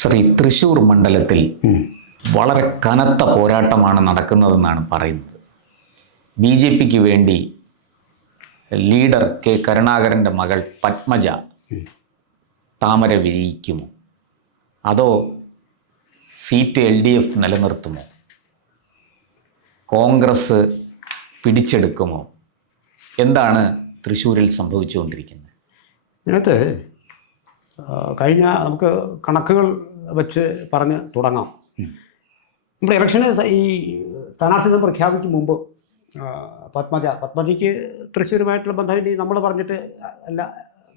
ശ്രീ തൃശ്ശൂർ മണ്ഡലത്തിൽ വളരെ കനത്ത പോരാട്ടമാണ് നടക്കുന്നതെന്നാണ് പറയുന്നത്. ബി ജെ പിക്ക് വേണ്ടി ലീഡർ കെ കരുണാകരൻ്റെ മകൾ പത്മജ താമര വിരിയിക്കുമോ, അതോ സീറ്റ് LDF നിലനിർത്തുമോ, കോൺഗ്രസ് പിടിച്ചെടുക്കുമോ? എന്താണ് തൃശ്ശൂരിൽ സംഭവിച്ചുകൊണ്ടിരിക്കുന്നത്? ഇതിനകത്ത് കഴിഞ്ഞ നമുക്ക് കണക്കുകൾ വെച്ച് പറഞ്ഞ് തുടങ്ങാം. നമ്മുടെ ഇലക്ഷന് ഈ സ്ഥാനാർത്ഥിത്വം പ്രഖ്യാപിക്കും മുമ്പ് പത്മജയ്ക്ക് തൃശ്ശൂരുമായിട്ടുള്ള ബന്ധം നമ്മൾ പറഞ്ഞിട്ട് എല്ലാ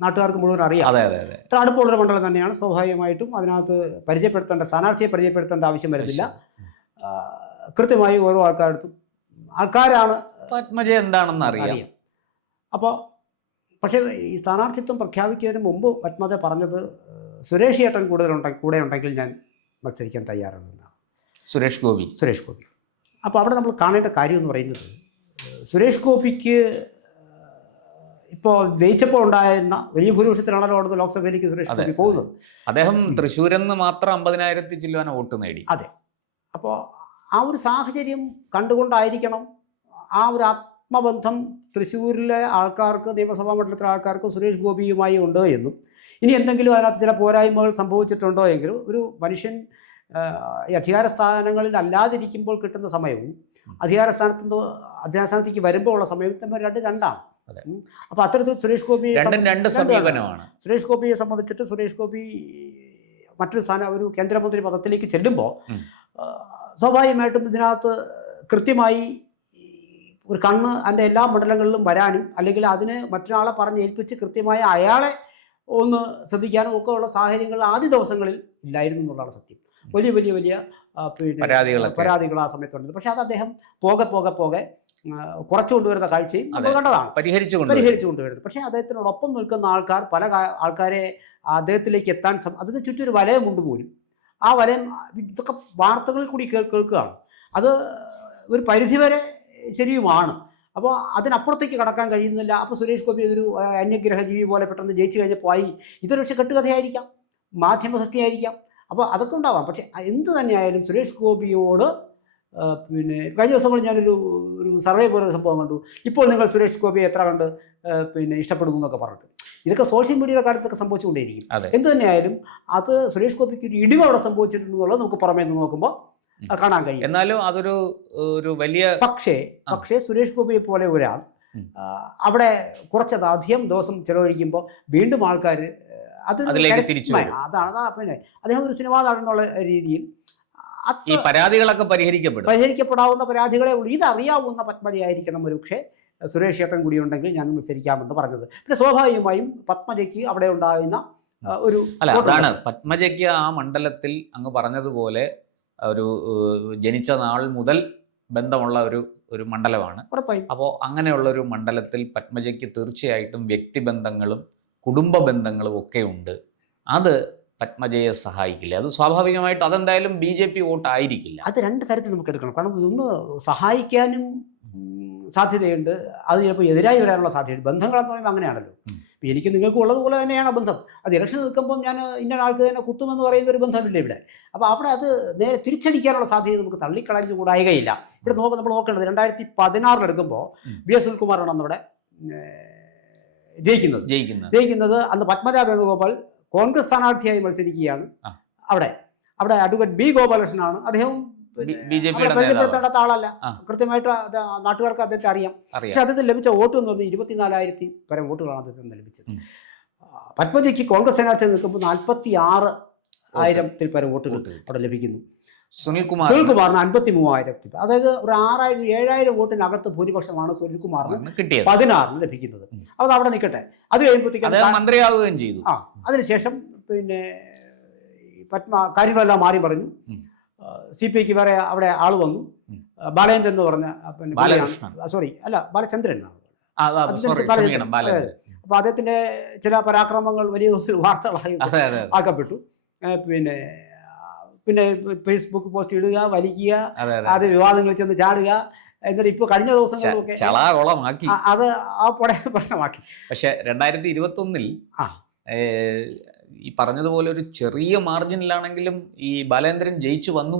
നാട്ടുകാർക്ക് മുഴുവൻ അറിയാം. അതെ അതെ അതെ ഇത്ര അടുപ്പമുള്ളൊരു മണ്ഡലം തന്നെയാണ്. സ്വാഭാവികമായിട്ടും അതിനകത്ത് സ്ഥാനാർത്ഥിയെ പരിചയപ്പെടുത്തേണ്ട ആവശ്യം വരുന്നില്ല. കൃത്യമായി ഓരോ ആൾക്കാരാണ് പത്മജ എന്താണെന്ന് അറിയാം. അപ്പോൾ പക്ഷേ ഈ സ്ഥാനാർത്ഥിത്വം പ്രഖ്യാപിക്കുന്നതിന് മുമ്പ് പത്മജ പറഞ്ഞത് സുരേഷ് ഏട്ടൻ കൂടെ ഉണ്ടെങ്കിൽ ഞാൻ മത്സരിക്കാൻ തയ്യാറാണെന്നാണ്. സുരേഷ് ഗോപി. അപ്പോൾ അവിടെ നമ്മൾ കാണേണ്ട കാര്യം എന്ന് പറയുന്നത്, സുരേഷ് ഗോപിക്ക് ഇപ്പോൾ ജയിച്ചപ്പോൾ ഉണ്ടായിരുന്ന വലിയ ഭൂരിപക്ഷത്തിലാണല്ലോ അവിടുന്ന് ലോക്സഭയിലേക്ക് സുരേഷ് ഗോപി പോകുന്നത്. അദ്ദേഹം തൃശ്ശൂരിൽ നിന്ന് മാത്രം 50,000 ചില്ലുവാന വോട്ട് നേടി. അതെ. അപ്പോൾ ആ ഒരു സാഹചര്യം കണ്ടുകൊണ്ടായിരിക്കണം ആ ഒരു ആത്മബന്ധം തൃശ്ശൂരിലെ ആൾക്കാർക്ക്, നിയമസഭാ മണ്ഡലത്തിലെ ആൾക്കാർക്ക് സുരേഷ് ഗോപിയുമായി ഉണ്ട് എന്നും, ഇനി എന്തെങ്കിലും അതിനകത്ത് ചില പോരായ്മകൾ സംഭവിച്ചിട്ടുണ്ടോ എങ്കിലും ഒരു മനുഷ്യൻ ഈ അധികാര സ്ഥാനങ്ങളിൽ അല്ലാതിരിക്കുമ്പോൾ കിട്ടുന്ന സമയവും അധികാര സ്ഥാനത്തേക്ക് വരുമ്പോൾ ഉള്ള സമയവും തമ്മിൽ രണ്ടാണ്. അപ്പോൾ അത്തരത്തിൽ സുരേഷ് ഗോപിയെ സംബന്ധിച്ചിട്ട് സുരേഷ് ഗോപി മറ്റൊരു ഒരു കേന്ദ്രമന്ത്രി പദത്തിലേക്ക് ചെല്ലുമ്പോൾ സ്വാഭാവികമായിട്ടും ഇതിനകത്ത് കൃത്യമായി ഒരു കണ്ണ് അതിൻ്റെ എല്ലാ മണ്ഡലങ്ങളിലും വരാനും, അല്ലെങ്കിൽ അതിന് മറ്റൊരാളെ പറഞ്ഞ് ഏൽപ്പിച്ച് കൃത്യമായി അയാളെ ഒന്ന് ശ്രദ്ധിക്കാനും ഒക്കെ ഉള്ള സാഹചര്യങ്ങൾ ആദ്യ ദിവസങ്ങളിൽ ഇല്ലായിരുന്നു എന്നുള്ളതാണ് സത്യം. വലിയ പരാതികൾ ആ സമയത്തുണ്ട്. പക്ഷെ അത് അദ്ദേഹം പോകെ കുറച്ചു കൊണ്ടുവരുന്ന കാഴ്ചയും നമ്മൾ കണ്ടതാണ്, പരിഹരിച്ചു കൊണ്ടുവരുന്നത്. പക്ഷേ അദ്ദേഹത്തിനോടൊപ്പം നിൽക്കുന്ന പല ആൾക്കാരെ അദ്ദേഹത്തിലേക്ക് എത്താൻ അതിന് ചുറ്റും ഒരു വലയമുണ്ട് പോലും. ആ വലയം ഇതൊക്കെ വാർത്തകളിൽ കൂടി കേൾക്കുകയാണ്. അത് ഒരു പരിധിവരെ ശരിയുമാണ്. അപ്പോൾ അതിനപ്പുറത്തേക്ക് കടക്കാൻ കഴിയുന്നില്ല. അപ്പോൾ സുരേഷ് ഗോപി ഒരു അന്യഗ്രഹ ജീവി പോലെ പെട്ടെന്ന് ജയിച്ചു കഴിഞ്ഞപ്പോൾ ഇതൊരു പക്ഷേ കെട്ടുകഥയായിരിക്കാം, മാധ്യമ സൃഷ്ടിയായിരിക്കാം. അപ്പോൾ അതൊക്കെ ഉണ്ടാവാം. പക്ഷേ എന്ത് തന്നെയായാലും സുരേഷ് ഗോപിയോട് കഴിഞ്ഞ ദിവസങ്ങളിൽ ഞാനൊരു സർവേ പോലെ സംഭവം കണ്ടു. ഇപ്പോൾ നിങ്ങൾ സുരേഷ് ഗോപിയെ എത്ര കണ്ട് ഇഷ്ടപ്പെടുന്നു എന്നൊക്കെ പറഞ്ഞിട്ട്, ഇതൊക്കെ സോഷ്യൽ മീഡിയയുടെ കാര്യത്തൊക്കെ സംഭവിച്ചുകൊണ്ടേയിരിക്കും. എന്ത് തന്നെയായാലും അത് സുരേഷ് ഗോപിക്ക് ഒരു ഇടിവ് അവിടെ സംഭവിച്ചിട്ടുണ്ടെന്നുള്ളത് നമുക്ക് പുറമേ നിന്ന് നോക്കുമ്പോൾ കാണാൻ കഴിയും. എന്നാലും അതൊരു വലിയ പക്ഷേ സുരേഷ് ഗോപിയെ പോലെ ഒരാൾ അവിടെ കുറച്ചധികം ദിവസം ചെലവഴിക്കുമ്പോൾ വീണ്ടും ആൾക്കാർ പിന്നെ അദ്ദേഹം ഒരു സിനിമാ നടനുള്ള രീതിയിൽ ഈ പരാതികളൊക്കെ പരിഹരിക്കപ്പെടാവുന്ന പരാതികളെ ഉള്ളൂ. ഇതറിയാവുന്ന പത്മജയായിരിക്കണം ഒരു പക്ഷേ സുരേഷ് ഏട്ടൻ കൂടി ഉണ്ടെങ്കിൽ ഞാൻ മത്സരിക്കാമെന്ന് പറഞ്ഞത്. പിന്നെ സ്വാഭാവികമായും പത്മജയ്ക്ക് അവിടെ ഉണ്ടാകുന്ന അതാണ് പത്മജയ്ക്ക് ആ മണ്ഡലത്തിൽ അങ്ങ് പറഞ്ഞതുപോലെ ഒരു ജനിച്ച നാൾ മുതൽ ബന്ധമുള്ള ഒരു മണ്ഡലമാണ്. അപ്പോൾ അങ്ങനെയുള്ളൊരു മണ്ഡലത്തിൽ പത്മജയ്ക്ക് തീർച്ചയായിട്ടും വ്യക്തിബന്ധങ്ങളും കുടുംബ ബന്ധങ്ങളും ഒക്കെ ഉണ്ട്. അത് പത്മജയെ സഹായിക്കില്ല. അത് സ്വാഭാവികമായിട്ട് അതെന്തായാലും BJP വോട്ട് ആയിരിക്കില്ല. അത് രണ്ട് തരത്തിൽ നമുക്ക് എടുക്കണം. കാരണം ഇതൊന്ന് സഹായിക്കാനും സാധ്യതയുണ്ട്, അത് ചിലപ്പോൾ എതിരായി വരാനുള്ള സാധ്യതയുണ്ട്. ബന്ധങ്ങളെന്ന് പറയുമ്പോൾ അങ്ങനെയാണല്ലോ. എനിക്ക് നിങ്ങൾക്ക് ഉള്ളതുപോലെ തന്നെയാണ് ബന്ധം. അത് ഇലക്ഷൻ നിൽക്കുമ്പോൾ ഞാൻ ഇന്ന ആൾക്ക് തന്നെ കുത്തുമെന്ന് പറയുന്ന ഒരു ബന്ധമില്ല ഇവിടെ. അപ്പോൾ അവിടെ അത് നേരെ തിരിച്ചടിക്കാനുള്ള സാധ്യത നമുക്ക് തള്ളിക്കളഞ്ഞുകൂടായികയില്ല. ഇവിടെ നമ്മൾ നോക്കേണ്ടത് 2016 എടുക്കുമ്പോൾ VS സുനിൽകുമാറാണ് അന്നവിടെ ജയിക്കുന്നത്. അന്ന് പത്മജ വേണുഗോപാൽ കോൺഗ്രസ് സ്ഥാനാർത്ഥിയായി മത്സരിക്കുകയാണ്. അവിടെ അഡ്വക്കേറ്റ് B ഗോപാലകൃഷ്ണനാണ്. അദ്ദേഹം പരിചയപ്പെടുത്തേണ്ട ആളല്ല. കൃത്യമായിട്ട് നാട്ടുകാർക്ക് അദ്ദേഹത്തെ അറിയാം. പക്ഷെ അദ്ദേഹത്തിന് ലഭിച്ച വോട്ട് എന്ന് പറഞ്ഞാൽ 24,000 പരം വോട്ടുകളാണ് അദ്ദേഹത്തിന് ലഭിച്ചത്. പത്മജയ്ക്ക് കോൺഗ്രസ് സ്ഥാനാർത്ഥി നിൽക്കുമ്പോൾ 46,000 പരം വോട്ടുകൾ അവിടെ ലഭിക്കുന്നു. സുനിൽകുമാറിന് 53,000. അതായത് ഒരു 6,000-7,000 വോട്ടിനകത്ത് ഭൂരിപക്ഷമാണ് സുനിൽകുമാറിന് 16 ലഭിക്കുന്നത്. അത് അവിടെ നിൽക്കട്ടെ. അത് കഴിയുമ്പോഴത്തേക്കും മന്ത്രിയാവുകയും ചെയ്തു. അതിനുശേഷം കാര്യങ്ങളെല്ലാം മാറി പറഞ്ഞു. CPIക്ക് വേറെ അവിടെ ആൾ വന്നു. ബാലേന്ദ്രൻ എന്ന് പറഞ്ഞ ബാലചന്ദ്രനാണ്. അപ്പോൾ അദ്ദേഹത്തിൻ്റെ ചില പരാക്രമങ്ങൾ വലിയ തോതിൽ വാർത്തകളായി ആക്കപ്പെട്ടു. പിന്നെ ഫേസ്ബുക്ക് പോസ്റ്റ് ഇടുക, വലിക്കുക, അത് വിവാദങ്ങളിൽ ചെന്ന് ചാടുക. എന്നിട്ട് ഇപ്പോൾ കഴിഞ്ഞ ദിവസങ്ങളിലൊക്കെ അത് ആ പ്രശ്നമാക്കി. പക്ഷെ 2021 ഈ പറഞ്ഞതുപോലെ ഒരു ചെറിയ മാർജിനിലാണെങ്കിലും ഈ ബാലേന്ദ്രൻ ജയിച്ചു വന്നു.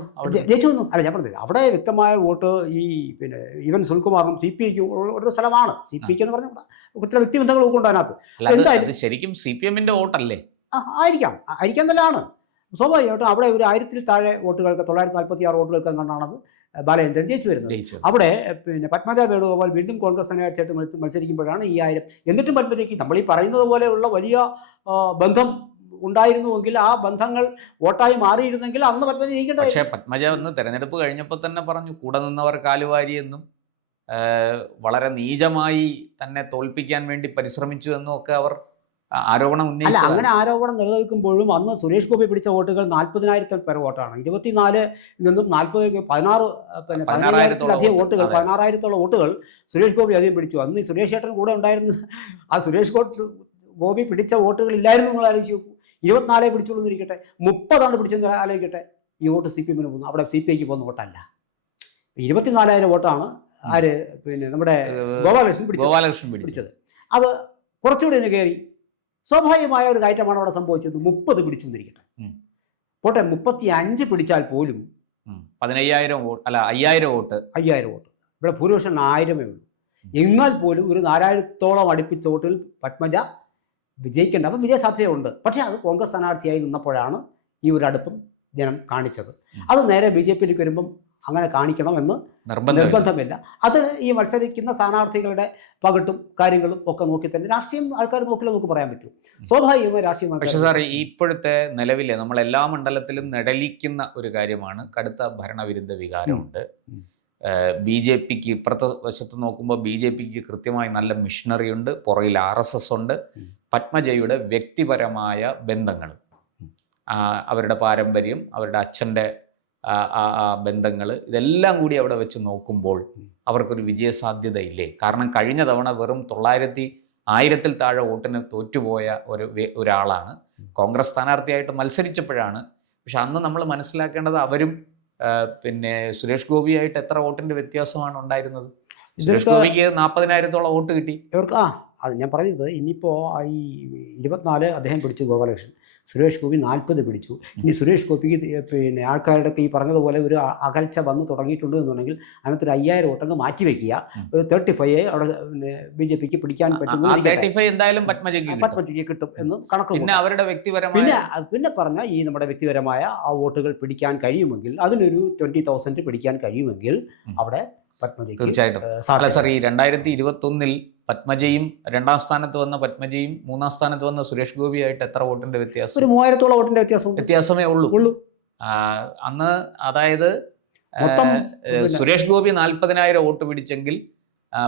ജയിച്ചു വന്നു. അല്ല, ഞാൻ പറഞ്ഞത് അവിടെ വ്യക്തമായ വോട്ട് ഈ പിന്നെ ഈവൻ സുനിൽകുമാറിനും CPIക്കും ഒരു സ്ഥലമാണ്. CPIക്ക് എന്ന് പറഞ്ഞാൽ ചില വ്യക്തിബന്ധങ്ങളൊക്കെ ഉണ്ട് അതിനകത്ത്. എന്തായാലും ശരിക്കും CPMന്റെ വോട്ടല്ലേ? ആയിരിക്കാം നല്ലതാണ്. സ്വാഭാവികമായിട്ടും അവിടെ ഒരു 1000-ൽ താഴെ വോട്ടുകൾക്ക് 946 വോട്ടുകൾക്ക് കണ്ടാണത് ബാലചന്ദ്രൻ ജയിച്ചു വരുന്നത്. അവിടെ പിന്നെ പത്മജ വേണുഗോപാൽ വീണ്ടും കോൺഗ്രസ് സ്ഥാനാർത്ഥിയായിട്ട് മത്സരിക്കുമ്പോഴാണ് ഈ 1000. എന്നിട്ടും പത്മജയ്ക്ക് നമ്മൾ ഈ പറയുന്നത് പോലെയുള്ള വലിയ ബന്ധം ഉണ്ടായിരുന്നുവെങ്കിൽ, ആ ബന്ധങ്ങൾ വോട്ടായി മാറിയിരുന്നെങ്കിൽ അന്ന് പത്മജ ജയിക്കേണ്ട. പക്ഷേ പത്മജ ഒന്ന് തെരഞ്ഞെടുപ്പ് കഴിഞ്ഞപ്പോൾ തന്നെ പറഞ്ഞു കൂടെ നിന്നവർ കാലുവാരിയെന്നും വളരെ നീചമായി തന്നെ തോൽപ്പിക്കാൻ വേണ്ടി പരിശ്രമിച്ചു എന്നും ഒക്കെ അവർ ആരോപണം ഉന്നയിച്ചു. അല്ല, അങ്ങനെ ആരോപണം നിലനിൽക്കുമ്പോഴും അന്ന് സുരേഷ് ഗോപി പിടിച്ച വോട്ടുകൾ 40,000-ൽ പരം വോട്ടാണ്. 24 നിന്നും 16,000-ലധികം വോട്ടുകൾ, 16,000-ഓളം വോട്ടുകൾ സുരേഷ് ഗോപി അധികം പിടിച്ചു. അന്ന് സുരേഷ് ചേട്ടൻ കൂടെ ഉണ്ടായിരുന്നു. ആ സുരേഷ് ഗോപി പിടിച്ച വോട്ടുകൾ ഇല്ലായിരുന്നു നിങ്ങൾ ആലോചിച്ച് നോക്കൂ. 24 പിടിച്ചോളൂ എന്നിരിക്കട്ടെ, 30 പിടിച്ചെന്ന് ആലോചിക്കട്ടെ. ഈ വോട്ട് CPMന് പോകുന്നു, അവിടെ CPIക്ക് പോകുന്ന വോട്ടല്ല. 24,000 വോട്ടാണ് ആര് പിന്നെ നമ്മുടെ ഗോപാലകൃഷ്ണൻ പിടിച്ചത്. അത് കുറച്ചുകൂടി ഒന്ന് കയറി. സ്വാഭാവികമായ ഒരു കയറ്റമാണ് അവിടെ സംഭവിച്ചത്. 30 പിടിച്ചു എന്നിരിക്കട്ടെ, പോട്ടെ 35 പിടിച്ചാൽ പോലും 15,000 വോട്ട് അല്ല 5,000 വോട്ട്. ഇവിടെ ഭൂരിപക്ഷം 1000 ഉള്ളൂ. എന്നാൽ പോലും ഒരു 4,000-ഓളം അടുപ്പിച്ച വോട്ടിൽ പത്മജ വിജയിക്കേണ്ട, അപ്പം വിജയ സാധ്യതയുണ്ട്. പക്ഷേ അത് കോൺഗ്രസ് സ്ഥാനാർത്ഥിയായി നിന്നപ്പോഴാണ് ഈ ഒരു അടുപ്പം ജനം കാണിച്ചത്. അത് നേരെ BJPയിലേക്ക് വരുമ്പം അങ്ങനെ കാണിക്കണമെന്ന് നിർബന്ധമില്ല. അത് ഈ മത്സരിക്കുന്ന സ്ഥാനാർത്ഥികളുടെ പകട്ടും കാര്യങ്ങളും ഒക്കെ നോക്കി തന്നെ രാഷ്ട്രീയം ആൾക്കാർ നോക്കില്ല നമുക്ക് പറയാൻ പറ്റും. സ്വാഭാവികമായി രാഷ്ട്രീയം. പക്ഷേ സാർ, ഇപ്പോഴത്തെ നിലവിലെ നമ്മൾ എല്ലാ മണ്ഡലത്തിലും നിഴലിക്കുന്ന ഒരു കാര്യമാണ് കടുത്ത ഭരണവിരുദ്ധ വികാരമുണ്ട്. BJPക്ക് ഇപ്പുറത്തെ വശത്ത് നോക്കുമ്പോൾ BJPക്ക് കൃത്യമായി നല്ല മിഷണറി ഉണ്ട്, പുറകിൽ RSS ഉണ്ട്. പത്മജയുടെ വ്യക്തിപരമായ ബന്ധങ്ങൾ, അവരുടെ പാരമ്പര്യം, അവരുടെ അച്ഛൻ്റെ ബന്ധങ്ങൾ, ഇതെല്ലാം കൂടി അവിടെ വെച്ച് നോക്കുമ്പോൾ അവർക്കൊരു വിജയസാധ്യതയില്ലേ? കാരണം കഴിഞ്ഞ തവണ വെറും 1000-ൽ താഴെ വോട്ടിന് തോറ്റുപോയ ഒരാളാണ് കോൺഗ്രസ് സ്ഥാനാർത്ഥിയായിട്ട് മത്സരിച്ചപ്പോഴാണ്. പക്ഷെ അന്ന് നമ്മൾ മനസ്സിലാക്കേണ്ടത് അവരും പിന്നെ സുരേഷ് ഗോപിയായിട്ട് എത്ര വോട്ടിൻ്റെ വ്യത്യാസമാണ് ഉണ്ടായിരുന്നത്? സുരേഷ് ഗോപിക്ക് 40,000-ഓളം വോട്ട് കിട്ടി. അത് ഞാൻ പറഞ്ഞത്. ഇനിയിപ്പോൾ ഈ 24 അദ്ദേഹം പിടിച്ചു ഗോപാലകൃഷ്ണൻ, സുരേഷ് ഗോപി 40 പിടിച്ചു. ഇനി സുരേഷ് ഗോപിക്ക് പിന്നെ ആൾക്കാരുടെ ഈ പറഞ്ഞതുപോലെ ഒരു അകൽച്ച വന്നു തുടങ്ങിയിട്ടുണ്ട് എന്നുണ്ടെങ്കിൽ അതിനകത്തൊരു 5,000 വോട്ടങ്ങ് മാറ്റി വയ്ക്കുക. ഒരു 35 അവിടെ BJPക്ക് പിടിക്കാൻ പറ്റും. 35 എന്തായാലും പത്മജയ്ക്ക് കിട്ടും എന്ന് കണക്ക്. പിന്നെ അവരുടെ വ്യക്തിപരമായ പിന്നെ പറഞ്ഞാൽ ഈ നമ്മുടെ വ്യക്തിപരമായ ആ വോട്ടുകൾ പിടിക്കാൻ കഴിയുമെങ്കിൽ, അതിനൊരു 20,000 പിടിക്കാൻ കഴിയുമെങ്കിൽ അവിടെ പത്മജയ്ക്ക് തീർച്ചയായിട്ടും. അല്ല സാർ, ഈ 2021-ൽ പത്മജയും 2ാം സ്ഥാനത്ത് വന്ന പത്മജയും 3ാം സ്ഥാനത്ത് വന്ന സുരേഷ് ഗോപിയായിട്ട് എത്ര വോട്ടിന്റെ വ്യത്യാസം? ഒരു 3000-ഓളം വോട്ടിന്റെ വ്യത്യാസമേ ഉള്ളൂ അന്ന്. അതായത് സുരേഷ് ഗോപി 40,000 വോട്ട് പിടിച്ചെങ്കിൽ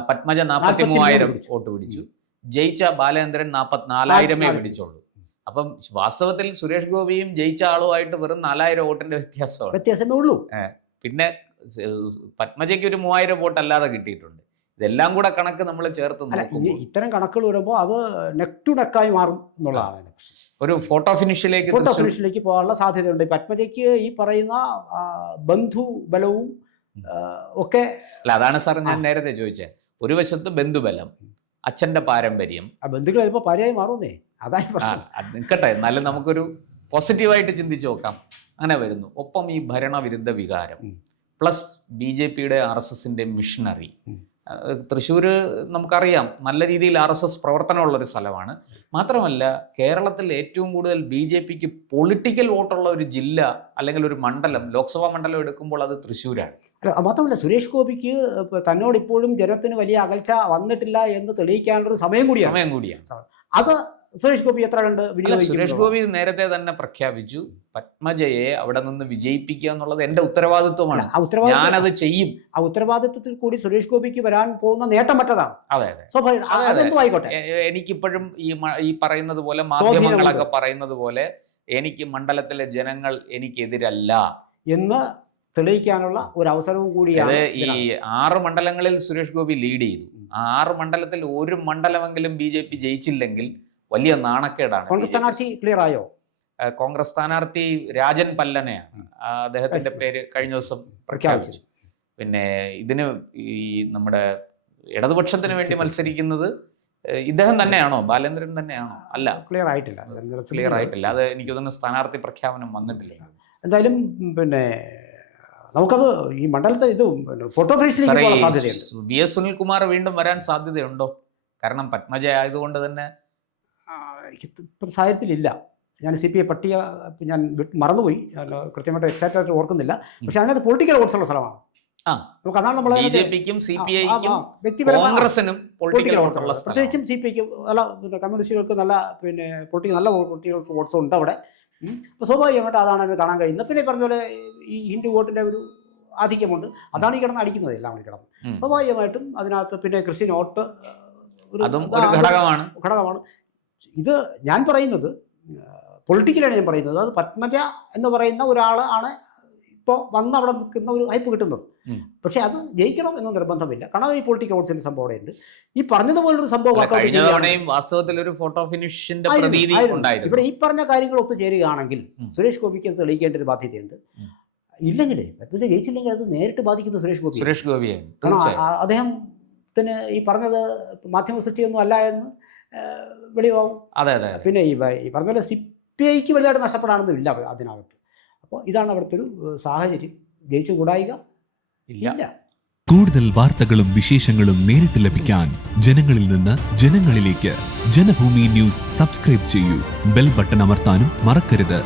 പത്മജ 43,000 വോട്ട് പിടിച്ചു. ജയിച്ച ബാലേന്ദ്രൻ 44,000 പിടിച്ചുള്ളൂ. അപ്പം വാസ്തവത്തിൽ സുരേഷ് ഗോപിയും ജയിച്ച ആളുമായിട്ട് വെറും 4,000 വോട്ടിന്റെ വ്യത്യാസമേ ഉള്ളൂ. പിന്നെ പത്മജയ്ക്ക് ഒരു 3,000 വോട്ട് അല്ലാതെ കിട്ടിയിട്ടുണ്ട്. ഇതെല്ലാം കൂടെ കണക്ക് നമ്മൾ ചേർത്ത് ഇത്തരം കണക്കുകൾ വരുമ്പോൾ അത് നെക്ക് ടു നെക്കായി മാറും എന്നുള്ളതാണ് ഒരു ഫോട്ടോ ഫിനിഷിലേക്ക് പോകാനുള്ള സാധ്യതയുണ്ട്. പത്മജയ്ക്ക് ഈ പറയുന്ന ബന്ധുബലവും ഒക്കെ അല്ല. അതാണ് സാർ ഞാൻ നേരത്തെ ചോദിച്ചത്. ഒരു വശത്ത് ബന്ധുബലം, അച്ഛൻ്റെ പാരമ്പര്യം, ബന്ധുക്കൾ ചിലപ്പോൾ പാരയായി മാറുന്നേ. അതായി നിൽക്കട്ടെ, എന്നാലും നമുക്കൊരു പോസിറ്റീവായിട്ട് ചിന്തിച്ച് നോക്കാം. അങ്ങനെ വരുന്നു. ഒപ്പം ഈ ഭരണവിരുദ്ധ വികാരം പ്ലസ് BJPയുടെ RSSന്റെ മിഷനറി. തൃശ്ശൂർ നമുക്കറിയാം നല്ല രീതിയിൽ RSS പ്രവർത്തനമുള്ളൊരു സ്ഥലമാണ്. മാത്രമല്ല കേരളത്തിൽ ഏറ്റവും കൂടുതൽ BJPക്ക് പൊളിറ്റിക്കൽ വോട്ടുള്ള ഒരു ജില്ല അല്ലെങ്കിൽ ഒരു മണ്ഡലം, ലോക്സഭാ മണ്ഡലം എടുക്കുമ്പോൾ അത് തൃശ്ശൂരാണ്. മാത്രമല്ല സുരേഷ് ഗോപിക്ക് തന്നോട് ഇപ്പോഴും ജനത്തിന് വലിയ അകൽച്ച വന്നിട്ടില്ല എന്ന് തെളിയിക്കാനുള്ളൊരു സമയം കൂടിയാണ്. അത് സുരേഷ് ഗോപി എത്ര കണ്ട് വിനിയോഗിക്കും? സുരേഷ് ഗോപി നേരത്തെ തന്നെ പ്രഖ്യാപിച്ചു പത്മജയെ അവിടെ നിന്ന് വിജയിപ്പിക്കുക എന്നുള്ളത് എൻ്റെ ഉത്തരവാദിത്വമാണ്, ഞാനത് ചെയ്യും. ആ ഉത്തരവാദിത്വത്തിൽ കൂടി സുരേഷ് ഗോപിക്ക് വരാൻ പോകുന്ന നേട്ടം മറ്റതാണ്. അതെ, അതെന്തും ആയിക്കോട്ടെ. എനിക്കിപ്പോഴും ഈ പറയുന്നത് പോലെ, മാധ്യമങ്ങളൊക്കെ പറയുന്നത് പോലെ, എനിക്ക് മണ്ഡലത്തിലെ ജനങ്ങൾ എനിക്കെതിരല്ല എന്ന് തെളിയിക്കാനുള്ള ഒരു അവസരവും കൂടിയാണ്. ഈ 6 മണ്ഡലങ്ങളിൽ സുരേഷ് ഗോപി ലീഡ് ചെയ്തു. ആ 6 മണ്ഡലത്തിൽ ഒരു മണ്ഡലമെങ്കിലും BJP ജയിച്ചില്ലെങ്കിൽ വലിയ നാണക്കേടാണ്. കോൺഗ്രസ് സ്ഥാനാർത്ഥി ക്ലിയർ ആയോ? കോൺഗ്രസ് സ്ഥാനാർത്ഥി രാജൻ പല്ലനയാണ്. അദ്ദേഹത്തിന്റെ പേര് കഴിഞ്ഞ ദിവസം പ്രഖ്യാപിച്ചു. പിന്നെ ഇതിന് ഈ നമ്മുടെ ഇടതുപക്ഷത്തിന് വേണ്ടി മത്സരിക്കുന്നത് ഇദ്ദേഹം തന്നെയാണോ, ബാലേന്ദ്രൻ തന്നെയാണോ? അല്ല, ക്ലിയർ ആയിട്ടില്ല. അത് എനിക്ക് തോന്നുന്നു സ്ഥാനാർത്ഥി പ്രഖ്യാപനം വന്നിട്ടില്ല. എന്തായാലും പിന്നെ നമുക്കത് ഈ മണ്ഡലത്തെ ഇത് ഫോട്ടോ ഫിനിഷിലേക്ക് പോകാൻ സാധ്യതയുണ്ട്. VS സുനിൽകുമാർ വീണ്ടും വരാൻ സാധ്യതയുണ്ടോ? കാരണം പത്മജ ആയതുകൊണ്ട് തന്നെ. എനിക്ക് ഇപ്പോഴത്തെ സാഹചര്യത്തിലില്ല. ഞാൻ CPI പട്ടിക ഞാൻ മറന്നുപോയി, കൃത്യമായിട്ട് എക്സാക്റ്റ് ആയിട്ട് ഓർക്കുന്നില്ല. പക്ഷെ അതിനകത്ത് പൊളിറ്റിക്കൽ വോട്ട്സ് ഉള്ള സ്ഥലമാണ്. നമുക്ക് അതാണ് നമ്മൾ BJPക്കും CPIക്കും കോൺഗ്രസിനും പൊളിറ്റിക്കൽ വോട്ട്സ് ഉള്ള സ്ഥലം. പ്രത്യേകിച്ചും CPIക്ക് നല്ല കമ്മ്യൂണിസ്റ്റുകൾക്ക് നല്ല നല്ല പൊളിറ്റിക്കൽ വോട്ട്സ് ഉണ്ട് അവിടെ. അപ്പോൾ സ്വാഭാവികമായിട്ട് അതാണ് അതിന് കാണാൻ കഴിയുന്നത്. പിന്നെ ഈ പറഞ്ഞ പോലെ ഈ ഹിന്ദു വോട്ടിൻ്റെ ഒരു ആധിക്യമുണ്ട്. അതാണ് ഈ കിടന്ന് അടിക്കുന്നത് എല്ലാം കൂടി കിടന്ന്. സ്വാഭാവികമായിട്ടും അതിനകത്ത് പിന്നെ ക്രിസ്ത്യൻ വോട്ട് അതും ഒരു ഘടകമാണ്. ഇത് ഞാൻ പറയുന്നത് പൊളിറ്റിക്കലാണ് ഞാൻ പറയുന്നത്. അത് പത്മജ എന്ന് പറയുന്ന ഒരാൾ ആണ് ഇപ്പോൾ വന്ന് അവിടെ നിൽക്കുന്ന ഒരു ഹൈപ്പ് കിട്ടുന്നത്. പക്ഷേ അത് ജയിക്കണം എന്ന നിർബന്ധമില്ല. കാരണം ഈ പൊളിറ്റിക്കൽ വോട്ട്സിന്റെ സംഭവം അവിടെ ഉണ്ട്. ഈ പറഞ്ഞതുപോലൊരു സംഭവം വാസ്തവത്തിൽ ഒരു ഫോട്ടോ ഫിനിഷിന്റെ ഇവിടെ ഈ പറഞ്ഞ കാര്യങ്ങൾ ഒത്തുചേരുകയാണെങ്കിൽ സുരേഷ് ഗോപിക്ക് അത് തെളിയിക്കേണ്ട ഒരു ബാധ്യതയുണ്ട്. ഇല്ലെങ്കിലേ പത്മജ ജയിച്ചില്ലെങ്കിൽ അത് നേരിട്ട് ബാധിക്കുന്ന സുരേഷ് ഗോപിയെ. കാരണം അദ്ദേഹത്തിന് ഈ പറഞ്ഞത് മാധ്യമ സൃഷ്ടിയൊന്നും അല്ല എന്ന് വെളിവാകും. പിന്നെ ഈ പറഞ്ഞ പോലെ CPIക്ക് വലുതായിട്ട് നഷ്ടപ്പെടാനൊന്നും ഇല്ല അതിനകത്ത്. അപ്പോൾ ഇതാണ് അവിടുത്തെ ഒരു സാഹചര്യം. ജയിച്ചു കൂടായിക ഇല്ല. കൂടുതൽ വാർത്തകളും വിശേഷങ്ങളും നേരിട്ട് ലഭിക്കാൻ ജനങ്ങളിൽ നിന്ന് ജനങ്ങളിലേക്ക് ജനഭൂമി ന്യൂസ് സബ്സ്ക്രൈബ് ചെയ്യൂ. ബെൽ ബട്ടൺ അമർത്താനും മറക്കരുത്.